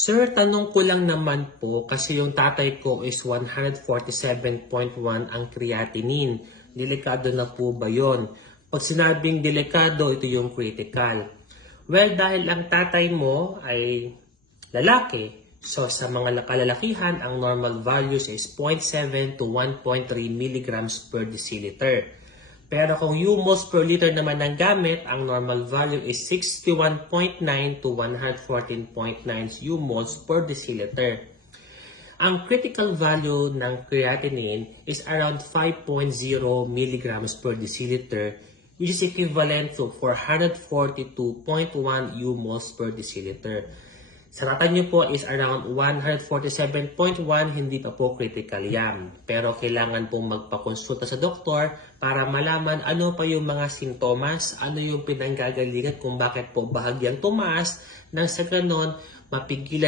Sir, tanong ko lang naman po kasi yung tatay ko is 147.1 ang creatinine. Delikado na po ba yon? Pag sinabing delikado, ito yung critical. Well, dahil ang tatay mo ay lalaki, so sa mga kalalakihan, ang normal values is 0.7 to 1.3 milligrams per deciliter. Pero kung UMOS per liter naman ng gamit, ang normal value is 61.9 to 114.9 UMOS per deciliter. Ang critical value ng creatinine is around 5.0 milligrams per deciliter, which is equivalent to 442.1 UMOS per deciliter. Saratan nyo po is around 147.1, hindi pa po critical yan. Pero kailangan pong magpakonsulta sa doktor para malaman ano pa yung mga sintomas, ano yung pinanggagalingan kung bakit po bahagyang tumaas, nang sa ganon, mapigilan